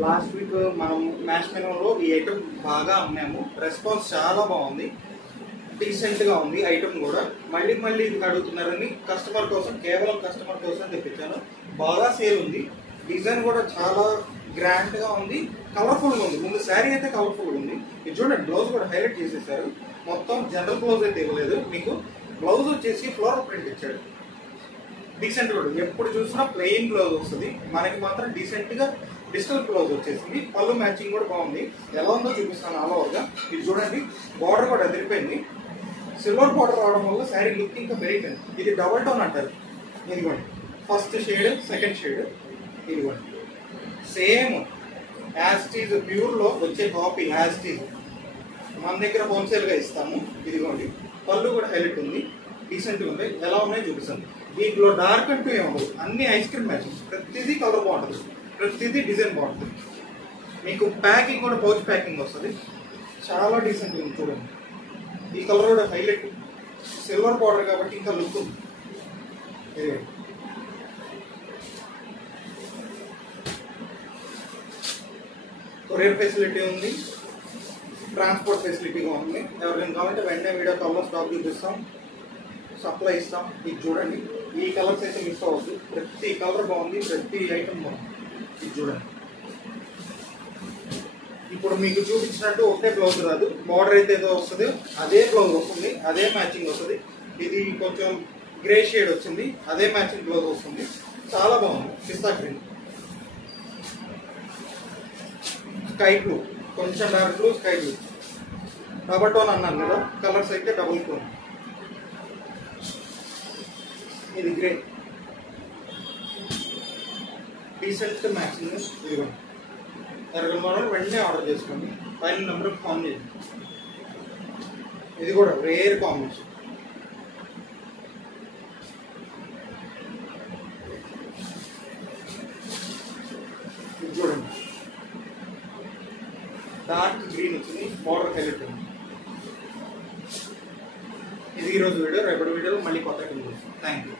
Last week మనం match మెనూలో ఈ ఐటమ్ బాగా అమ్మాము. రెస్పాన్స్ చాలా బాగుంది, డీసెంట్గా ఉంది ఐటమ్ కూడా. మళ్ళీ మళ్ళీ ఇది అడుగుతున్నారని కస్టమర్ కోసం, కేవలం కస్టమర్ కోసం తెప్పించాను. బాగా సేల్ ఉంది. డిజైన్ కూడా చాలా గ్రాండ్గా ఉంది, కలర్ఫుల్గా ఉంది. ముందు శారీ అయితే కలర్ఫుల్గా ఉంది. ఇది చూడండి, బ్లౌజ్ కూడా హైలైట్ చేసేసారు. మొత్తం జనరల్ బ్లౌజ్ అయితే ఇవ్వలేదు మీకు. బ్లౌజ్ వచ్చేసి ఫ్లోరల్ ప్రింట్ ఇచ్చాడు. డీసెంట్ కూడా, ఎప్పుడు చూసినా ప్లెయిన్ బ్లౌజ్ వస్తుంది, మనకి మాత్రం డీసెంట్గా డిజిటల్ బ్లౌజ్ వచ్చేసింది. పళ్ళు మ్యాచింగ్ కూడా బాగుంది. ఎలా ఉందో చూపిస్తాను ఆల్ ఓవర్గా. ఇది చూడండి, బార్డర్ కూడా అదిరిపోయింది. సిల్వర్ బార్డర్ రావడం వల్ల శారీ లుక్ ఇంకా పెరిగిపోయింది. ఇది డబల్ టోన్ అంటారు. ఇదిగోండి ఫస్ట్ షేడ్, సెకండ్ షేడ్. ఇదిగోండి సేమ్ యాస్టీజ్ ప్యూర్లో వచ్చే కాపీ యాస్టీజ్ మన దగ్గర హోల్సేల్గా ఇస్తాము. ఇదిగోండి పళ్ళు కూడా హైలైట్ ఉంది, డీసెంట్గా ఉంది. ఎలా ఉన్నాయో చూపిస్తాను. దీంట్లో డార్క్ అంటూ ఏమవుతుంది, అన్ని ఐస్ క్రీమ్ మ్యాచింగ్. ప్రతిదీ కలర్ బాగుంటుంది, ప్రతిదీ డిజైన్ బాగుంటుంది. మీకు ప్యాకింగ్ కూడా పౌచ్ ప్యాకింగ్ వస్తుంది. చాలా డీసెంట్గా ఉంది చూడండి. ఈ కలర్ కూడా హైలైట్, సిల్వర్ బార్డర్ కాబట్టి ఇంకా లుక్ ఉంది. కొరియర్ ఫెసిలిటీ ఉంది, ట్రాన్స్పోర్ట్ ఫెసిలిటీగా ఉంది. ఎవరికైనా కావాలంటే వెంటనే వీడియో కాల్లో స్టాక్ చూపిస్తాం, సప్లై ఇస్తాం. ఇది చూడండి, ఈ కలర్స్ అయితే మిస్ అవ్వద్దు. ప్రతి కలర్ బాగుంది, ప్రతి ఐటమ్ బాగుంది. ఇది చూడండి, ఇప్పుడు మీకు చూపించినట్టు ఒకటే బ్లౌజ్ రాదు. బార్డర్ అయితే ఏదో వస్తుంది, అదే బ్లౌజ్ వస్తుంది, అదే మ్యాచింగ్ వస్తుంది. ఇది కొంచెం గ్రే షేడ్ వచ్చింది, అదే మ్యాచింగ్ బ్లౌజ్ వస్తుంది. చాలా బాగుంది. పిస్తా గ్రీన్, స్కై బ్లూ, కొంచెం dark blue, sky blue. Double tone అన్నాను కదా, కలర్స్ అయితే డబుల్ టోన్. ఇది గ్రే, డీసెంట్ మ్యాచింగ్. ఇదిగోండి, ఎవరికైనా వెంటనే ఆర్డర్ చేసుకోండి, పైన నెంబర్కి ఫోన్ చేయండి. ఇది కూడా రేర్ కాంబినేషన్. ఇది చూడండి, డార్క్ గ్రీన్ వచ్చింది, బార్డర్ హైలైట్ ఉంది. ఇది ఈరోజు వీడియో. రేపటి వీడియోలో మళ్ళీ కొత్త ఐటమ్ చూస్తాం. Thank you.